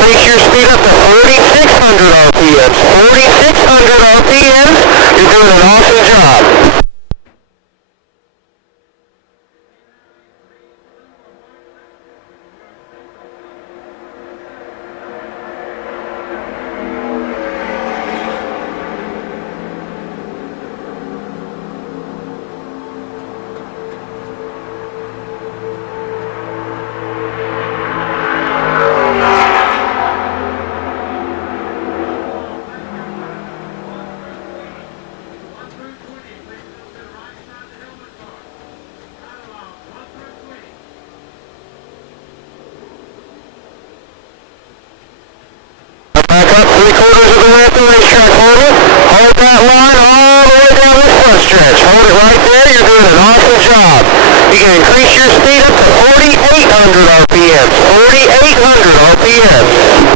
increase your speed up to 4,600 RPMs. 4,600 RPMs. You're doing an awesome job. Back up 3/4 of the way up the racetrack, hold it. Hold that line all the way down this front stretch. Hold it right there, you're doing an awesome job. You can increase your speed up to 4,800 RPMs. 4,800 RPMs.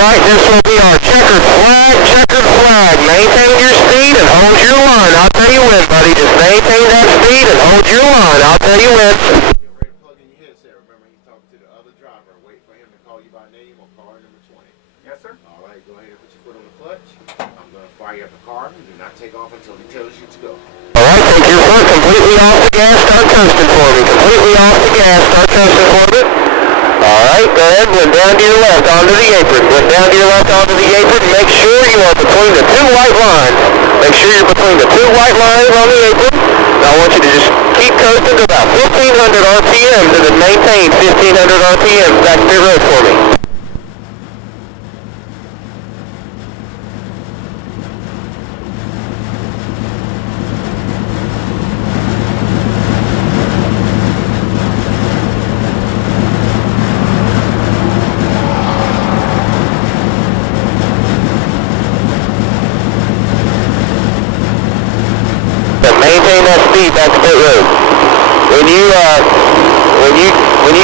Alright, this will be our checkered flag, checkered flag. Maintain your speed and hold your line. I'll tell you when, buddy. Just maintain that speed and hold your line. I'll tell you when. Get ready to plug in your headset. Remember, he's talking to the other driver. Wait for him to call you by name or car number 20. Yes, sir. Alright, go ahead and put your foot on the clutch. I'm going to fire up the car. Do not take off until he tells you to go. Alright, take your foot completely off the gas. Start coasting for me. Completely off the gas. Start coasting for me. Alright, go ahead, went down to your left, onto the apron. Went down to your left, onto the apron. Make sure you are between the two white lines. Make sure you're between the two white lines on the apron. Now I want you to just keep coasting to about 1,500 RPMs and then maintain 1,500 RPMs back to pit road for me. Maintain that speed back to pit road. When you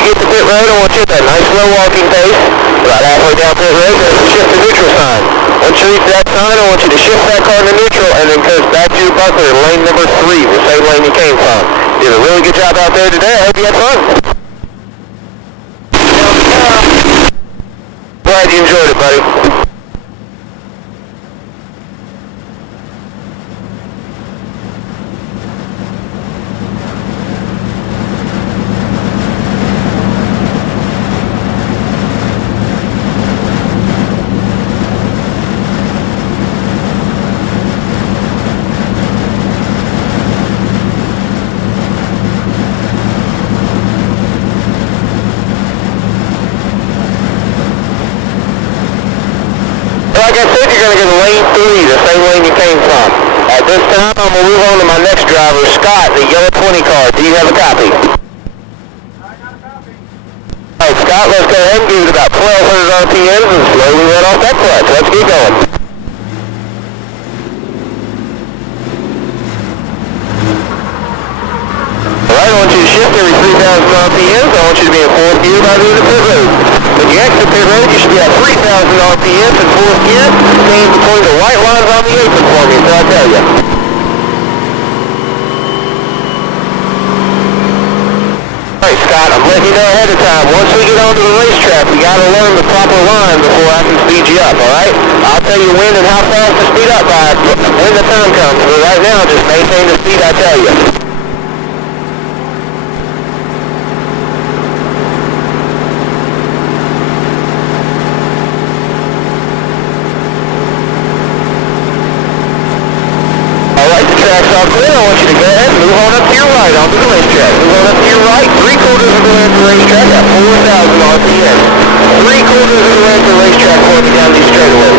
get to pit road, I want you at that nice slow walking pace. About halfway down pit road, there's a shift to neutral sign. Once you reach that sign, I want you to shift that car to neutral and then coast back to your buckler, lane number 3, the same lane you came from. Did a really good job out there today. I hope you had fun. Glad you enjoyed it, buddy. Like I said, you're going to get lane 3, the same lane you came from. At this time, I'm going to move on to my next driver, Scott, the yellow 20 car. Do you have a copy? I got a copy. Alright, Scott, let's go ahead and give it about 1,200 RPMs and slowly let off that clutch. Let's get going. Alright, I want you to shift every 3,000 RPMs. I want you to be in 4th gear by the end of pit road. When you exit pit road, you should be at 3,000 RPMs in 4th gear, staying between the white lines on the apron for me, so I tell you. Alright, Scott, I'm letting you know ahead of time. Once we get onto the racetrack, we got to learn the proper line before I can speed you up, alright? I'll tell you when and how fast to speed up by when the time comes, but right now, just maintain the speed I tell you. Alright, Scott, I'm letting you know ahead of time. Once we get onto the racetrack, we got to learn the proper line before I can speed you up, alright? I'll tell you when and how fast to speed up by when the time comes, but right now, just maintain the speed I tell you. right onto the racetrack. Move on up to your right, 3/4 of the way up the racetrack at 4,000 RPM. 3/4 of the way up the racetrack for me down these straightaways.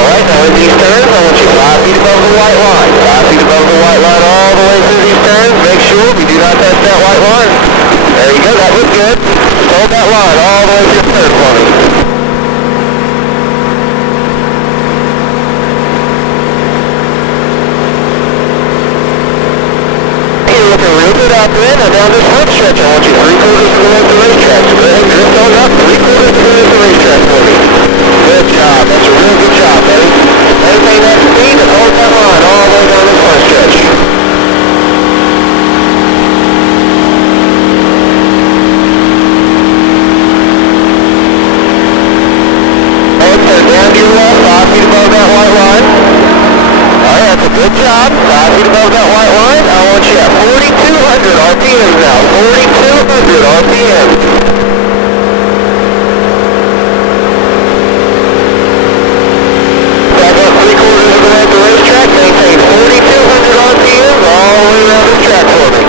Alright, now in these turns, I want you 5 feet above the white line. 5 feet above the white line all the way through these turns. Make sure we do not touch that white line. There you go, that was good. Just hold that line all the way through the third for me. You're looking real good out there. Now down this front stretch, I want you 3/4 of the way up the racetrack. So go ahead and drift on up 3/4 of the way up the racetrack for me. Good job. That's a real good job, buddy. Maintain that speed and hold that line all the way down this front stretch. Down to your left, 5 feet above that white line. Alright, that's a good job. 5 feet above that white line. I want you at 4,200 RPM now. 4,200 RPM. Back up 3/4 of the way at the racetrack. Maintain 4,200 RPM all the way around this track for me.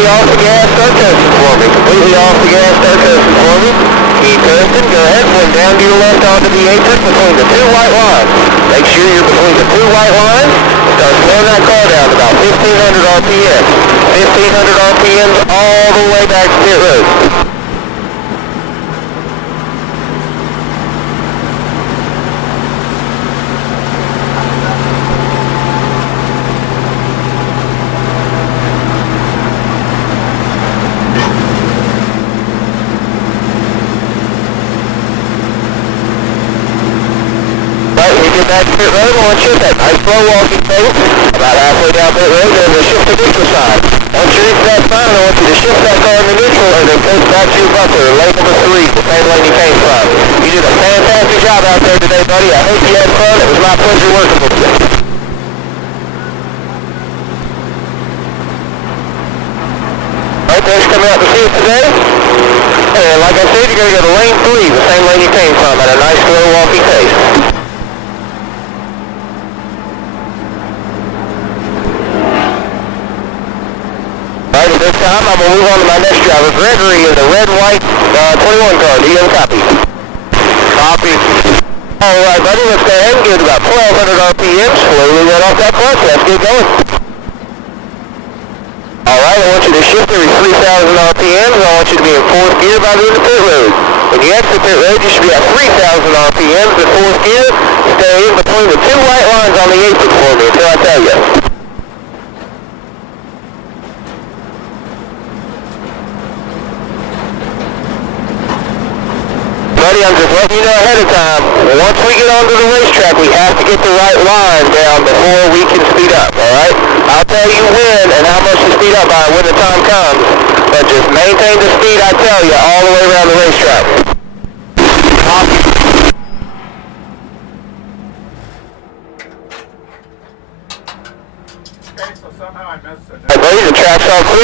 completely off the gas, start coasting for me. Completely off the gas, start coasting for me. Keep coasting, go ahead, point down to your left onto the apron between the two white lines. Make sure you're between the two white lines. Start slowing that car down to about 1,500 RPM. 1,500 RPMs all the way back to pit road. Right, when you get back to pit road, I want you to that nice slow walking pace. About halfway down pit road, then we'll shift to neutral side. Once you reach that sign, I want you to shift that car into neutral and then coast back to your bumper, lane number 3, the same lane you came from. You did a fantastic job out there today, buddy. I hope you had fun. It was my pleasure working with you. Right, thanks for coming out to see us today. And like I said, you're going to go to lane 3, the same lane you came from, at a nice slow walking pace. Right, at this time, I'm going to move on to my next driver, Gregory, in the red and white 21 car. Do you have a copy? Copy. Alright, buddy, let's go ahead and get about 1,200 RPM. Slowly let off that clutch. Let's get going. Alright, I want you to shift every 3,000 RPM. I want you to be in 4th gear by the end of pit road. When you exit pit road, you should be at 3,000 RPM in 4th gear. Stay in between the two white lines on the apron for me until I tell you. Buddy, I'm just letting you know ahead of time. Once we get onto the racetrack, we have to get the right line down before we can speed up, alright? I'll tell you when and how much to speed up by when the time comes, but just maintain the speed I tell you all the way around the racetrack.